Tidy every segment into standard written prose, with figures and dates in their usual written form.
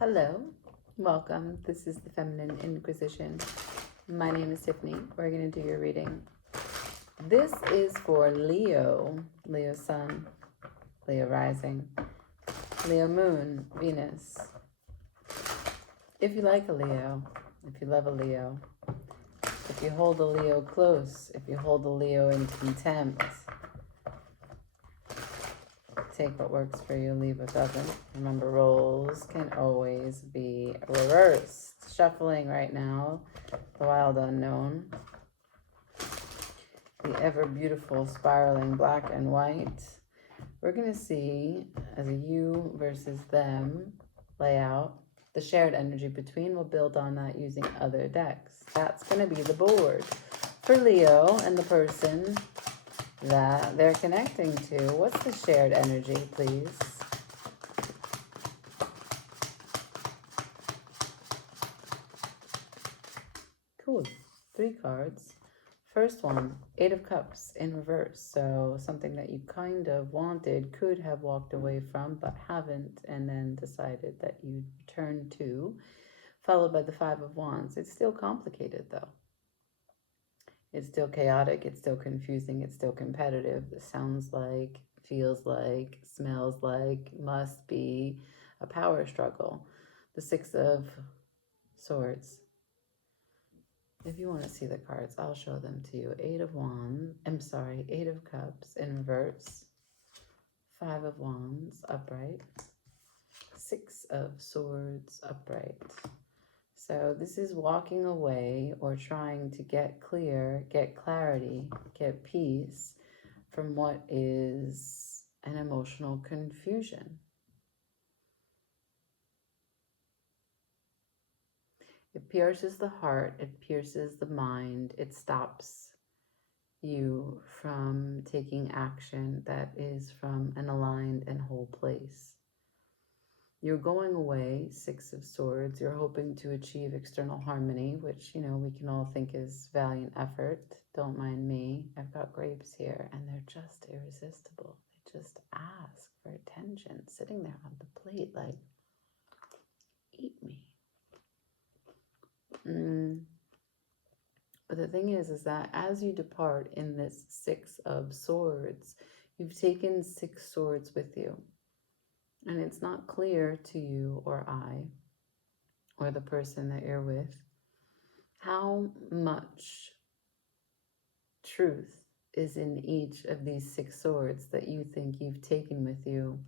Hello, welcome. This is the Feminine Inquisition. My name is Tiffany. We're going to do your reading. This is for Leo, Leo Sun, Leo Rising, Leo Moon, Venus. If you like a Leo, if you love a Leo, if you hold a Leo close, if you hold a Leo in contempt, take what works for you, leave what doesn't. Remember, roles can always be reversed. Shuffling right now, the wild unknown, the ever beautiful spiraling black and white. We're going to see as a you versus them layout. The shared energy between will build on that using other decks. That's going to be the board for Leo and the person that they're connecting to. What's the shared energy, please? Cool. 3 cards. First one, 8 of Cups in reverse. So something that you kind of wanted, could have walked away from, but haven't, and then decided that you'd return to, followed by the 5 of Wands. It's still complicated, though. It's still chaotic, it's still confusing, it's still competitive. It sounds like, feels like, smells like, must be a power struggle. The 6 of Swords. If you want to see the cards, I'll show them to you. 8 of Wands, 8 of Cups in reverse. 5 of Wands upright. 6 of Swords upright. So this is walking away or trying to get clear, get clarity, get peace from what is an emotional confusion. It pierces the heart, it pierces the mind, it stops you from taking action that is from an aligned and whole place. You're going away, 6 of Swords. You're hoping to achieve external harmony, which, you know, we can all think is valiant effort. Don't mind me. I've got grapes here, and they're just irresistible. They just ask for attention, sitting there on the plate like, eat me. But the thing is that as you depart in this 6 of Swords, you've taken 6 swords with you. And it's not clear to you or I, or the person that you're with, how much truth is in each of these 6 swords that you think you've taken with you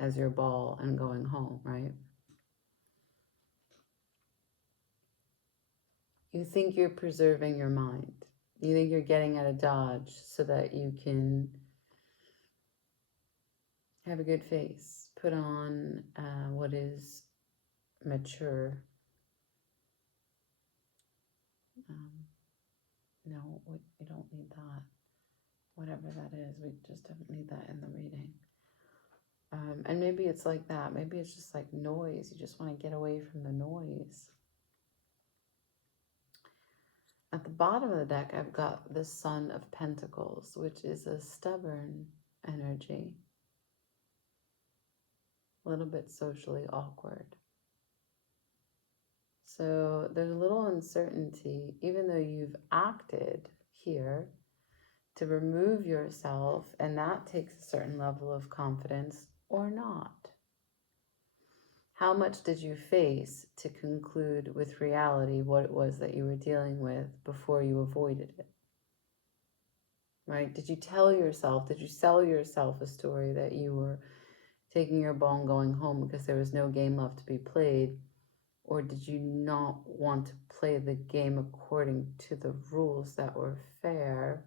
as your ball and going home, right? You think you're preserving your mind. You think you're getting out of dodge so that you can have a good face, put on what is mature. No, we don't need that. Whatever that is, we just don't need that in the reading. And maybe it's like that. Maybe it's just like noise. You just want to get away from the noise. At the bottom of the deck, I've got the Sun of Pentacles, which is a stubborn energy. A little bit socially awkward. So there's a little uncertainty, even though you've acted here to remove yourself, and that takes a certain level of confidence or not. How much did you face to conclude with reality what it was that you were dealing with before you avoided it? Right? Did you tell yourself, did you sell yourself a story that you were taking your ball and going home because there was no game left to be played? Or did you not want to play the game according to the rules that were fair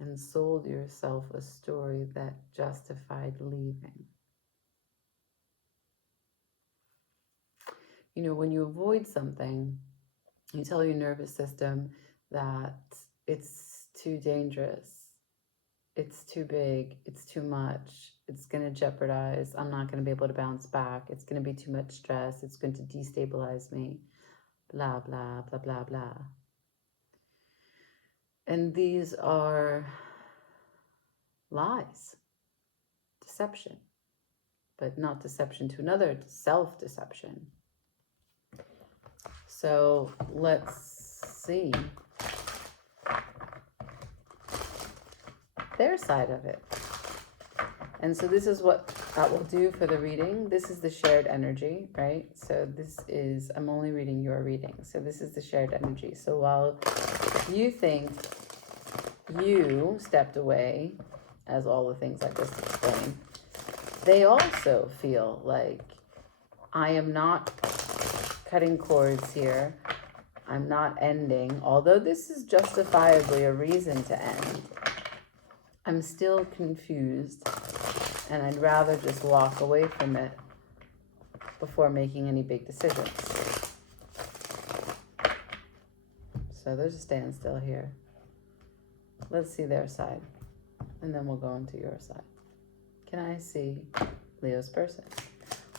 and sold yourself a story that justified leaving? You know, when you avoid something, you tell your nervous system that it's too dangerous, it's too big, it's too much, it's going to jeopardize, I'm not going to be able to bounce back, it's going to be too much stress, it's going to destabilize me, blah, blah, blah, blah, blah. And these are lies, deception. but not deception to another, self-deception. So let's see their side of it. And so this is what that will do for the reading. This is the shared energy, right? So this is, I'm only reading your reading. So this is the shared energy. So while you think you stepped away, as all the things I just explained, they also feel like I am not cutting cords here. I'm not ending. Although this is justifiably a reason to end, I'm still confused, and I'd rather just walk away from it before making any big decisions. So there's a standstill here. Let's see their side, and then we'll go into your side. Can I see Leo's person?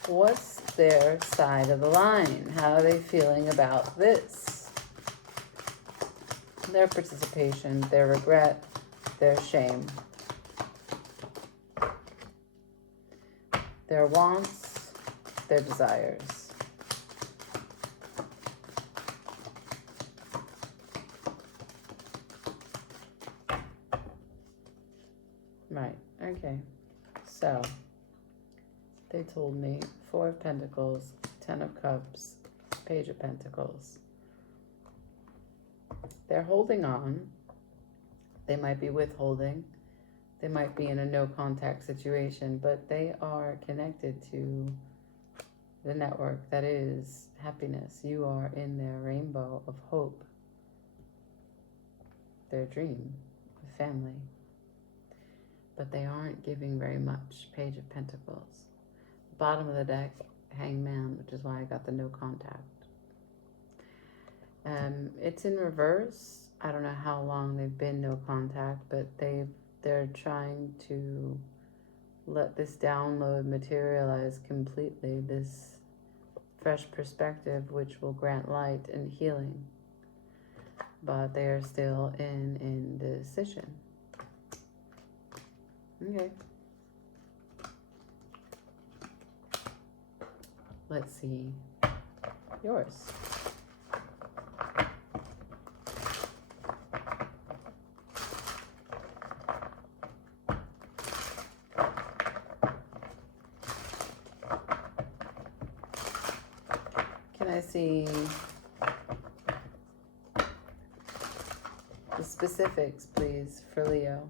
What's their side of the line? How are they feeling about this? Their participation, their regret, their shame, their wants, their desires. Right, okay. So, they told me 4 of Pentacles, 10 of Cups, Page of Pentacles. They're holding on. They might be withholding. They might be in a no contact situation, but they are connected to the network that is happiness. You are in their rainbow of hope, their dream of family. But they aren't giving very much. Page of Pentacles. Bottom of the deck, Hangman, which is why I got the no contact. It's in reverse. I don't know how long they've been no contact, but they're trying to let this download materialize completely, this fresh perspective which will grant light and healing. But they are still in indecision. Okay. Let's see yours. Can I see the specifics, please, for Leo?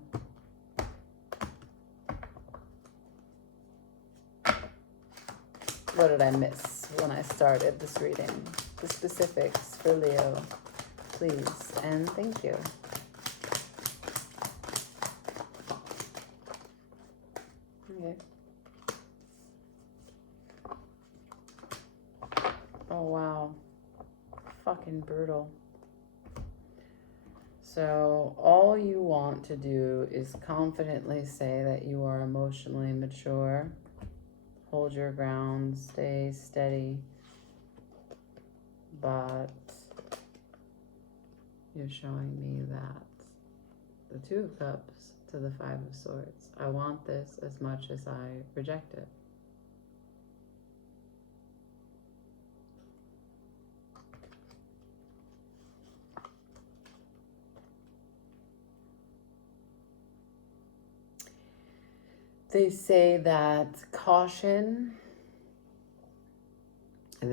What did I miss when I started this reading? The specifics for Leo, please, and thank you. Okay. Oh, wow. Fucking brutal. So all you want to do is confidently say that you are emotionally mature. Hold your ground, stay steady, but you're showing me that the 2 of Cups to the 5 of Swords. I want this as much as I reject it. They say that caution, I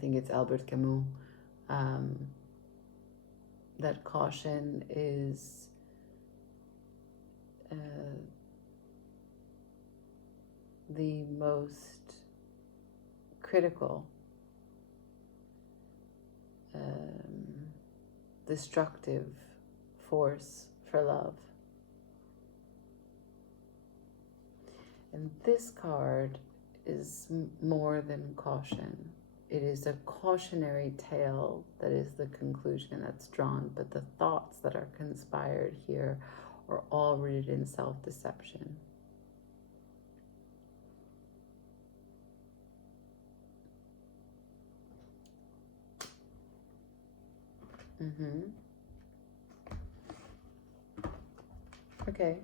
think it's Albert Camus, that caution is the most critical, destructive force for love. And this card is more than caution. It is a cautionary tale that is the conclusion that's drawn, but the thoughts that are conspired here are all rooted in self-deception. Okay.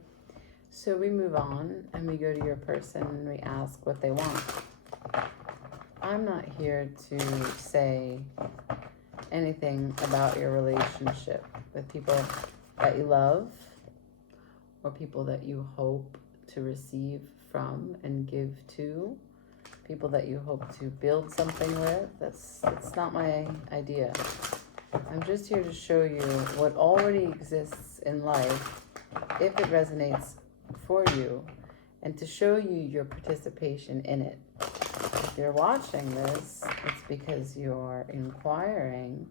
So we move on and we go to your person and we ask what they want. I'm not here to say anything about your relationship with people that you love or people that you hope to receive from and give to, people that you hope to build something with. That's not my idea. I'm just here to show you what already exists in life, if it resonates for you, and to show you your participation in it. If you're watching this, it's because you're inquiring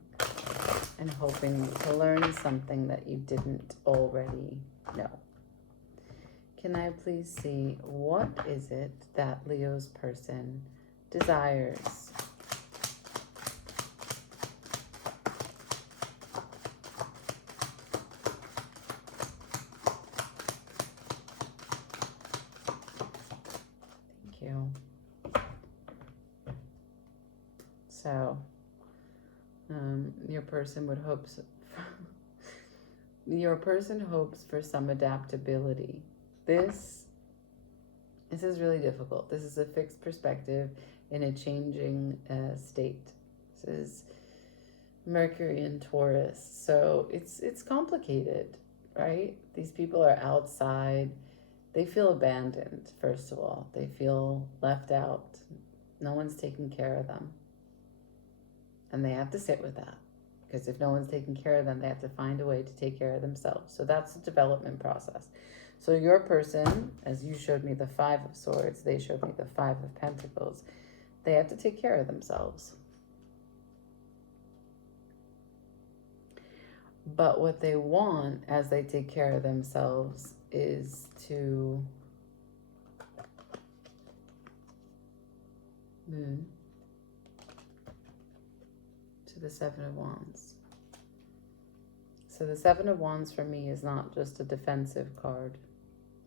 and hoping to learn something that you didn't already know. Can I please see what is it that Leo's person desires? Thank you. So, your person would hope your person hopes for some adaptability. This is really difficult. This is a fixed perspective in a changing state. This is Mercury in Taurus, so it's complicated, right? These people are outside. They feel abandoned, first of all. They feel left out. No one's taking care of them. And they have to sit with that. Because if no one's taking care of them, they have to find a way to take care of themselves. So that's the development process. So your person, as you showed me the 5 of Swords, they showed me the 5 of Pentacles. They have to take care of themselves. But what they want as they take care of themselves is to Moon to the 7 of Wands. So the 7 of Wands for me is not just a defensive card,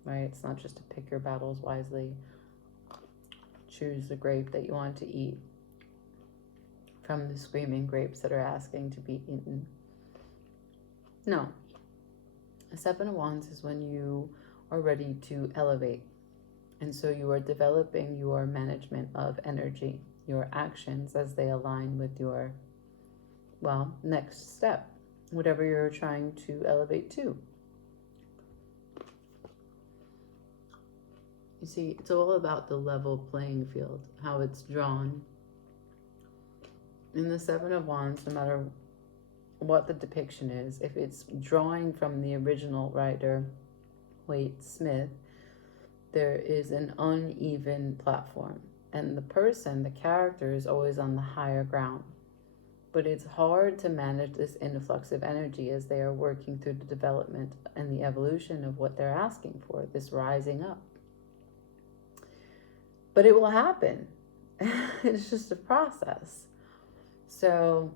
right? It's not just to pick your battles wisely, choose the grape that you want to eat from the screaming grapes that are asking to be eaten. No. A 7 of Wands is when you are ready to elevate. And so you are developing your management of energy, your actions as they align with your, well, next step, whatever you're trying to elevate to. You see, it's all about the level playing field, how it's drawn. In the 7 of Wands, no matter what the depiction is, if it's drawing from the original writer, Waite Smith, there is an uneven platform. And the person, the character, is always on the higher ground. But it's hard to manage this influx of energy as they are working through the development and the evolution of what they're asking for, this rising up. But it will happen. It's just a process. So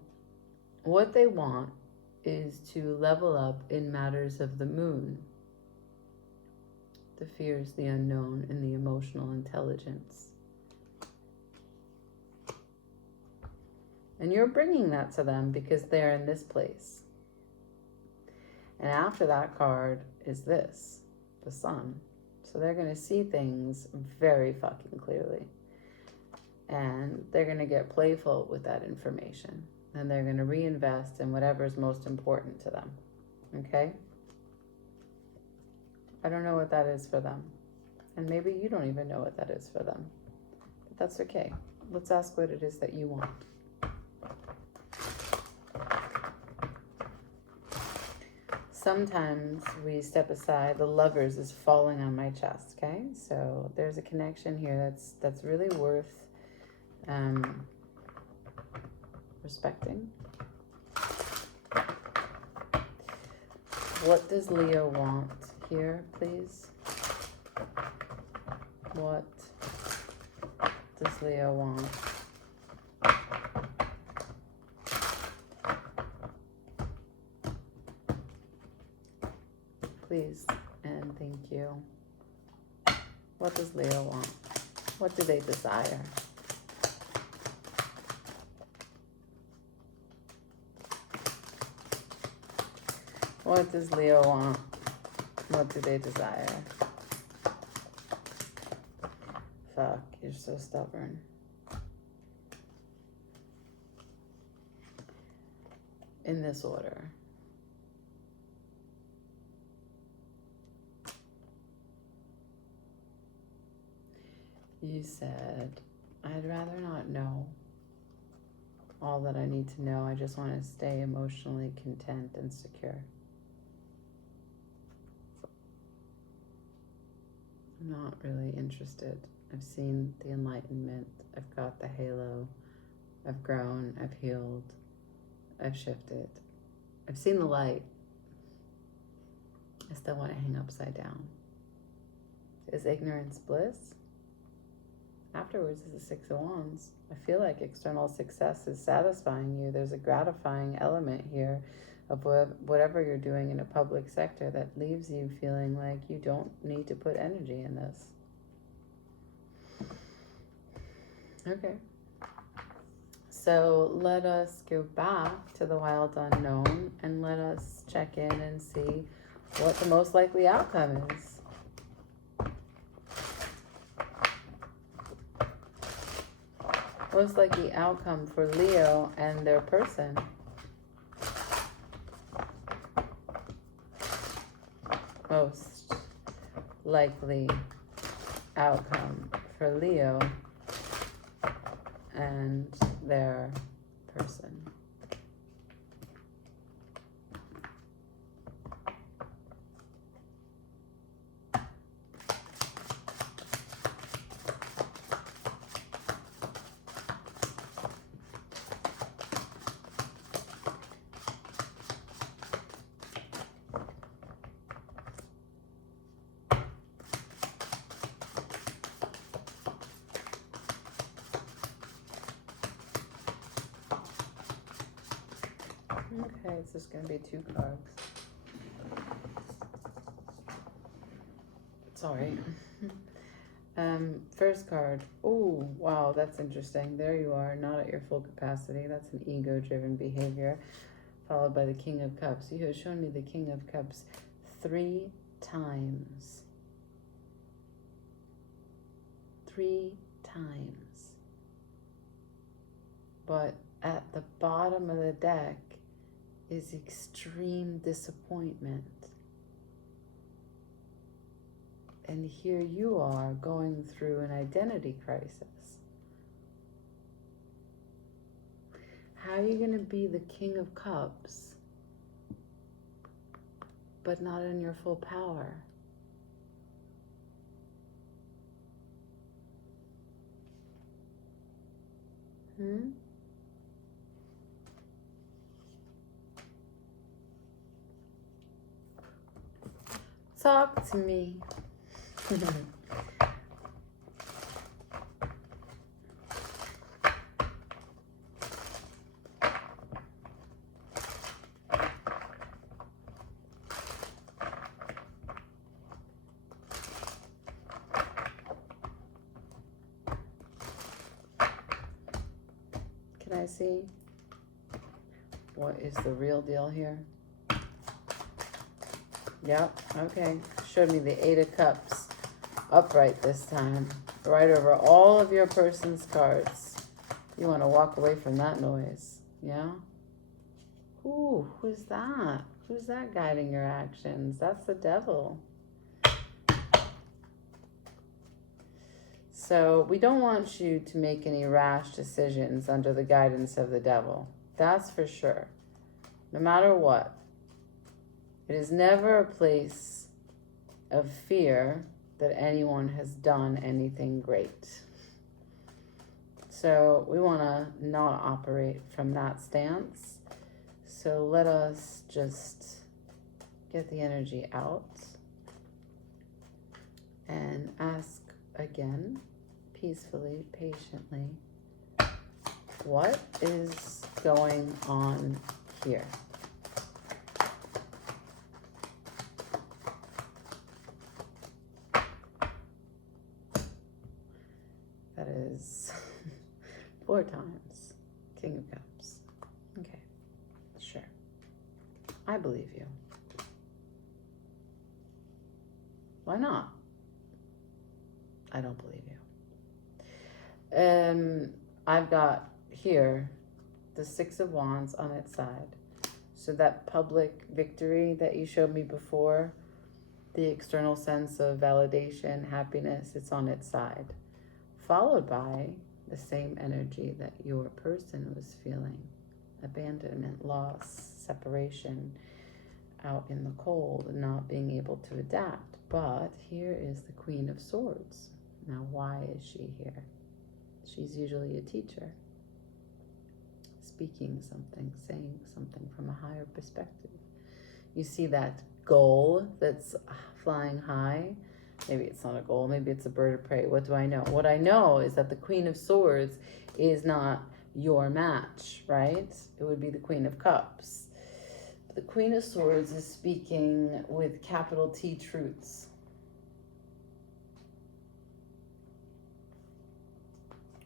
what they want is to level up in matters of the moon, the fears, the unknown, and the emotional intelligence. And you're bringing that to them because they're in this place. And after that card is this, the Sun. So they're going to see things very fucking clearly. And they're going to get playful with that information. And they're going to reinvest in whatever's most important to them. Okay? I don't know what that is for them. And maybe you don't even know what that is for them. But that's okay. Let's ask what it is that you want. Sometimes we step aside. The Lovers is falling on my chest, okay? So there's a connection here that's really worth respecting. What does Leo want here, please? What does Leo want? Please and thank you. What does Leo want? What do they desire? What does Leo want? What do they desire? Fuck, you're so stubborn. In this order. You said, I'd rather not know all that I need to know. I just want to stay emotionally content and secure. I'm not really interested. I've seen the enlightenment. I've got the halo. I've grown. I've healed. I've shifted. I've seen the light. I still want to hang upside down. Is ignorance bliss? Afterwards is the Six of Wands. I feel like external success is satisfying you. There's a gratifying element here of whatever you're doing in a public sector that leaves you feeling like you don't need to put energy in this. Okay. So let us go back to the wild unknown and let us check in and see what the most likely outcome is. Most likely outcome for Leo and their person. Most likely outcome for Leo and their person. Okay, it's just going to be 2 cards. Sorry. First card. Oh, wow, that's interesting. There you are, not at your full capacity. That's an ego-driven behavior. Followed by the King of Cups. You have shown me the King of Cups 3 times. 3 times. But at the bottom of the deck is extreme disappointment. And here you are going through an identity crisis. How are you going to be the King of Cups, but not in your full power? Talk to me. Can I see what is the real deal here? Yep, okay. Showed me the 8 of Cups upright this time. Right over all of your person's cards. You want to walk away from that noise. Yeah? Ooh, who's that? Who's that guiding your actions? That's the devil. So we don't want you to make any rash decisions under the guidance of the devil. That's for sure. No matter what. It is never a place of fear that anyone has done anything great. So we want to not operate from that stance. So let us just get the energy out and ask again, peacefully, patiently, what is going on here? That is 4 times. King of Cups. Okay, sure. I believe you. Why not? I don't believe you. I've got here the Six of Wands on its side. So that public victory that you showed me before, the external sense of validation, happiness, it's on its side. Followed by the same energy that your person was feeling. Abandonment, loss, separation, out in the cold, not being able to adapt. But here is the Queen of Swords. Now, why is she here? She's usually a teacher, speaking something, saying something from a higher perspective. You see that goal that's flying high? Maybe it's not a goal, maybe it's a bird of prey. What do I know? What I know is that the Queen of Swords is not your match, right? It would be the Queen of Cups. The Queen of Swords is speaking with capital T truths.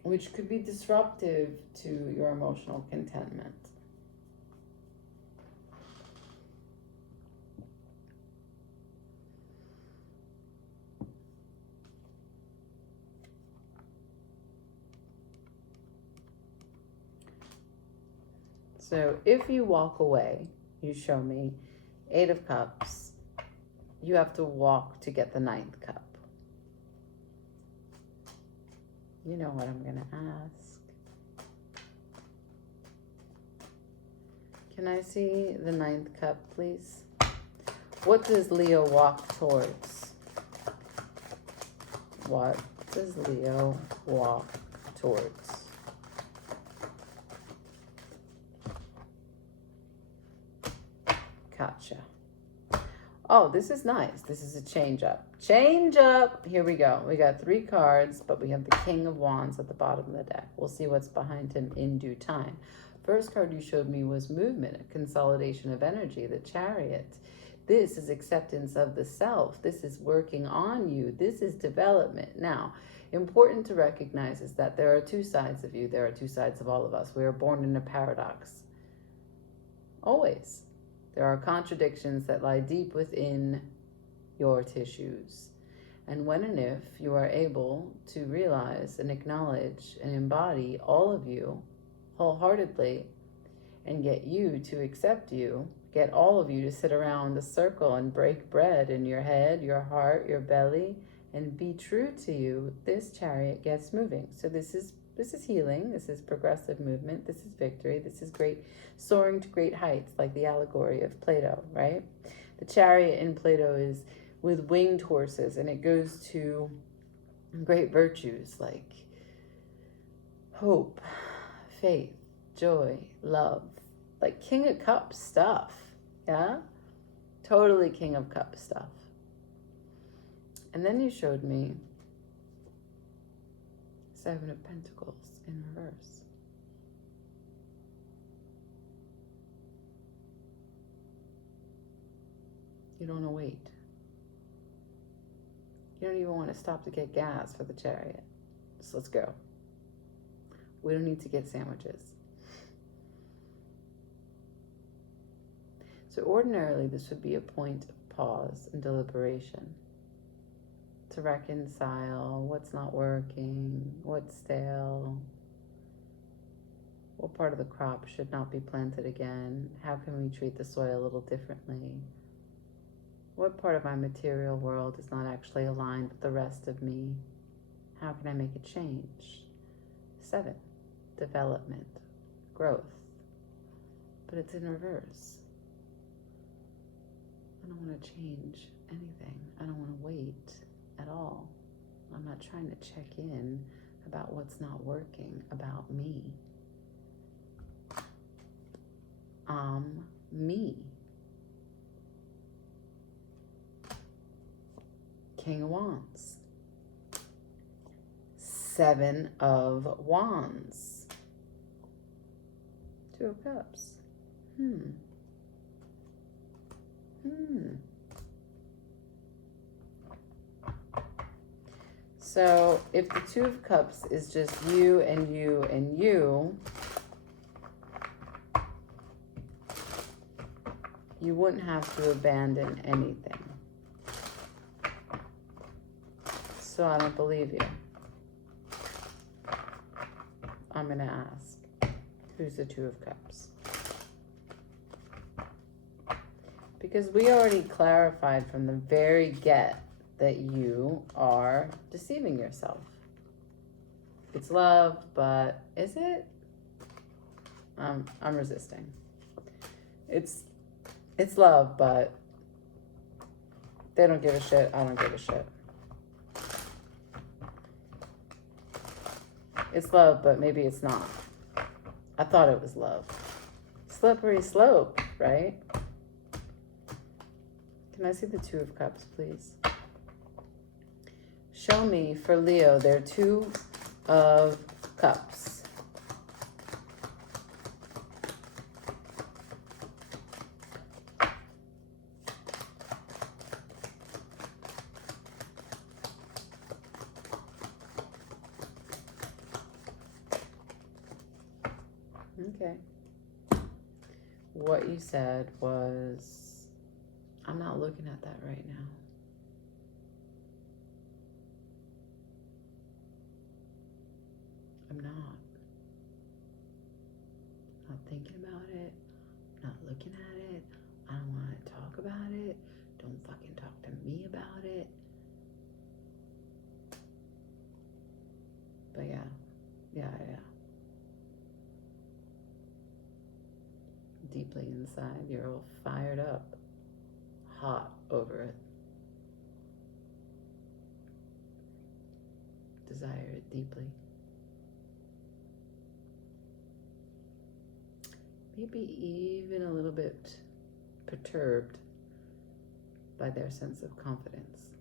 Which could be disruptive to your emotional contentment. So if you walk away, you show me 8 of Cups, you have to walk to get the 9th cup. You know what I'm going to ask. Can I see the 9th cup, please? What does Leo walk towards? What does Leo walk towards? Gotcha. Oh, this is nice. This is a change up. Change up. Here we go. We got 3 cards, but we have the King of Wands at the bottom of the deck. We'll see what's behind him in due time. First card you showed me was movement, a consolidation of energy, the Chariot. This is acceptance of the self. This is working on you. This is development. Now, important to recognize is that there are 2 sides of you. There are 2 sides of all of us. We are born in a paradox. Always. There are contradictions that lie deep within your tissues. And when and if you are able to realize and acknowledge and embody all of you wholeheartedly and get you to accept you, get all of you to sit around the circle and break bread in your head, your heart, your belly, and be true to you, this Chariot gets moving. So this is healing, this is progressive movement, this is victory, this is great, soaring to great heights, like the allegory of Plato, right? The Chariot in Plato is with winged horses, and it goes to great virtues like hope, faith, joy, love, like King of Cups stuff, yeah? Totally King of Cups stuff. And then you showed me 7 of Pentacles in reverse. You don't want to wait. You don't even want to stop to get gas for the Chariot. So let's go. We don't need to get sandwiches. So ordinarily, this would be a point of pause and deliberation to reconcile what's not working, what's stale, what part of the crop should not be planted again, how can we treat the soil a little differently, what part of my material world is not actually aligned with the rest of me, how can I make a change? 7, development, growth, but it's in reverse. I don't want to change anything. I don't want to wait at all. I'm not trying to check in about what's not working about me. Me. King of Wands. 7 of Wands. 2 of Cups. So if the 2 of Cups is just you and you and you, you wouldn't have to abandon anything. So I don't believe you. I'm going to ask, who's the Two of Cups? Because we already clarified from the very get that you are deceiving yourself. It's love, but is it? I'm resisting. It's love, but they don't give a shit. I don't give a shit. It's love, but maybe it's not. I thought it was love. Slippery slope, right? Can I see the Two of Cups, please? Show me, for Leo, their Two of Cups. Okay. What you said was, I'm not looking at that right now. I'm not thinking about it. I'm not looking at it. I don't want to talk about it. Don't fucking talk to me about it. But yeah. Deeply inside, you're all fired up, hot over it. Desire it deeply. Maybe even a little bit perturbed by their sense of confidence.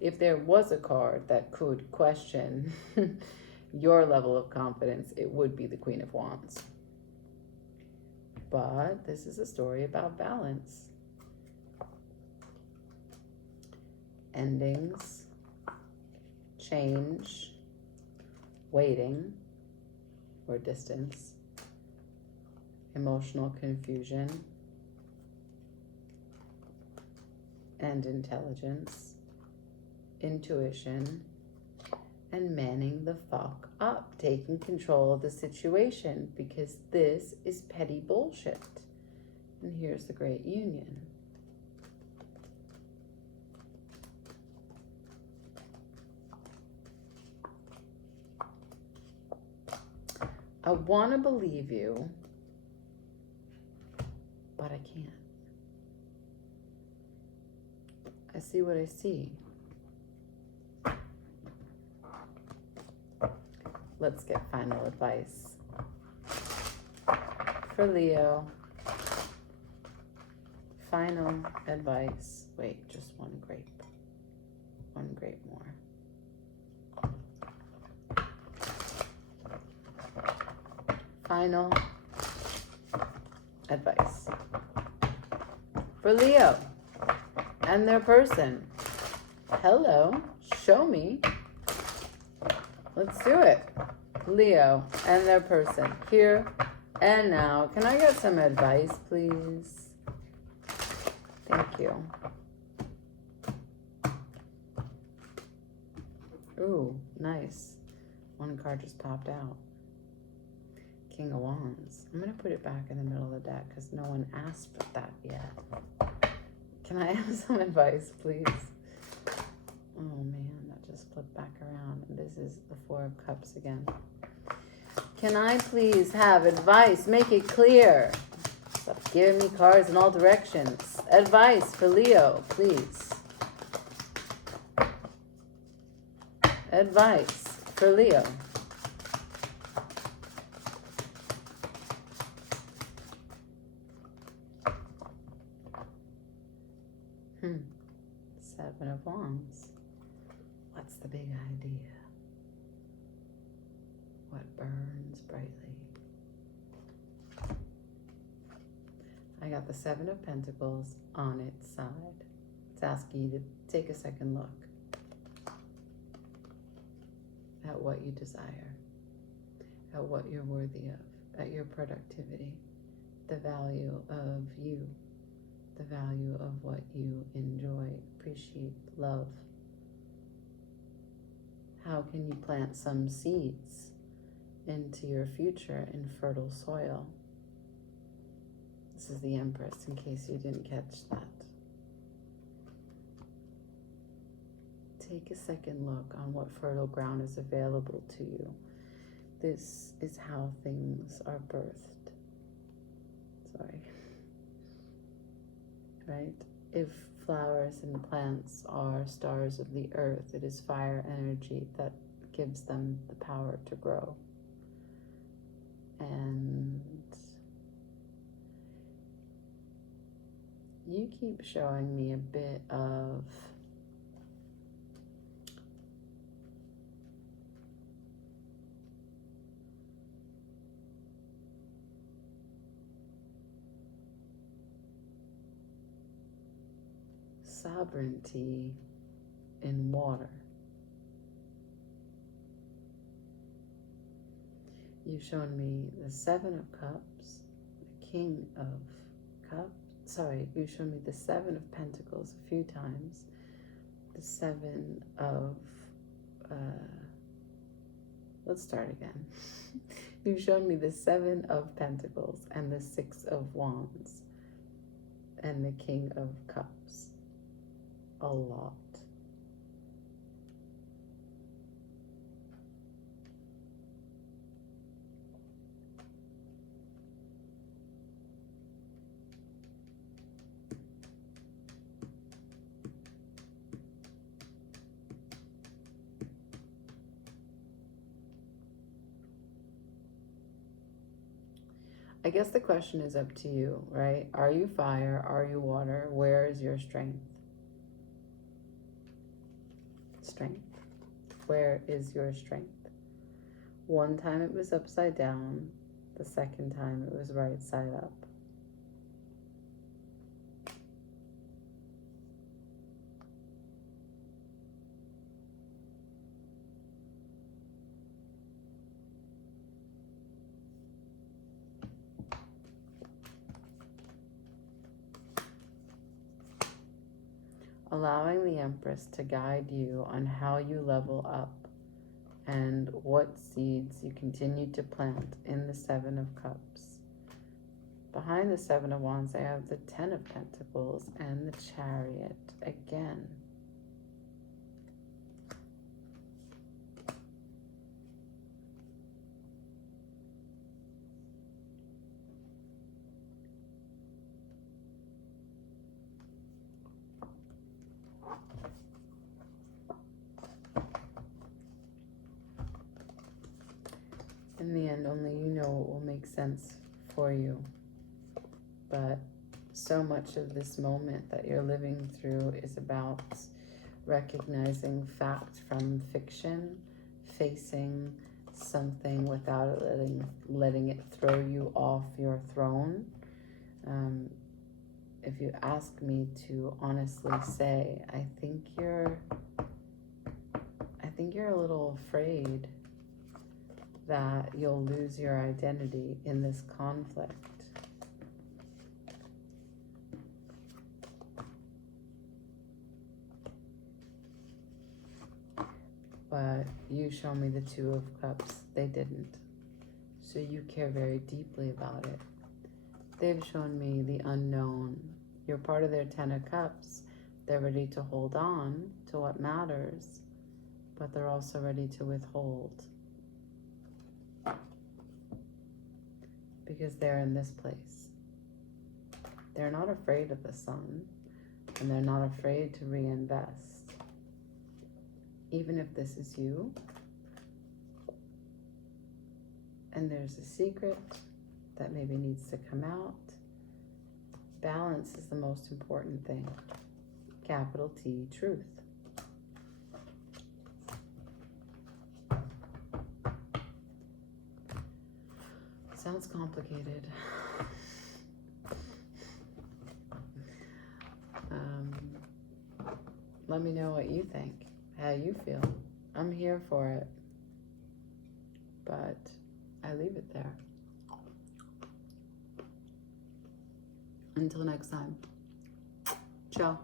If there was a card that could question your level of confidence, it would be the Queen of Wands. But this is a story about balance. Endings, change, waiting or distance, emotional confusion, and intelligence, intuition, and manning the fuck up, taking control of the situation, because this is petty bullshit. And here's the Great Union. I want to believe you, but I can't. I see what I see. Let's get final advice. For Leo, final advice. Wait, just one grape. One grape more. Final advice. For Leo and their person. Hello, show me. Let's do it. Leo and their person, here and now. Can I get some advice, please? Thank you. Ooh, nice. One card just popped out. King of Wands. I'm going to put it back in the middle of the deck because no one asked for that yet. Can I have some advice, please? Oh, man, that just flipped back around. This is the Four of Cups again. Can I please have advice? Make it clear. Stop giving me cards in all directions. Advice for Leo, please. Advice for Leo. Seven of Wands. What's the big idea? What burns brightly? I got the Seven of Pentacles on its side. It's asking you to take a second look at what you desire, at what you're worthy of, at your productivity, the value of you, the value of what you enjoy, appreciate, love. How can you plant some seeds into your future in fertile soil? This is the Empress, in case you didn't catch that. Take a second look on what fertile ground is available to you. This is how things are birthed. Sorry. Right? If flowers and plants are stars of the earth, it is fire energy that gives them the power to grow. And you keep showing me a bit of sovereignty in water. You've shown me the Seven of Cups, the King of Cups. Sorry, you've shown me the Seven of Pentacles a few times. The Seven of, let's start again. You've shown me the Seven of Pentacles and the Six of Wands and the King of Cups. A lot. I guess the question is up to you, right? Are you fire? Are you water? Where is your strength? Strength. Where is your strength? One time it was upside down. The second time it was right side up. Allowing the Empress to guide you on how you level up and what seeds you continue to plant in the Seven of Cups. Behind the Seven of Wands, I have the Ten of Pentacles and the Chariot again. In the end, only you know what will make sense for you. But so much of this moment that you're living through is about recognizing fact from fiction, facing something without letting it throw you off your throne. If you ask me to honestly say, I think you're a little afraid that you'll lose your identity in this conflict. But you show me the Two of Cups. They didn't. So you care very deeply about it. They've shown me the unknown. You're part of their Ten of Cups. They're ready to hold on to what matters, but they're also ready to withhold. Because they're in this place. They're not afraid of the sun, and they're not afraid to reinvest. Even if this is you, and there's a secret that maybe needs to come out, balance is the most important thing. Capital T, truth. Sounds complicated. Let me know what you think, how you feel. I'm here for it, but I leave it there. Until next time. Ciao.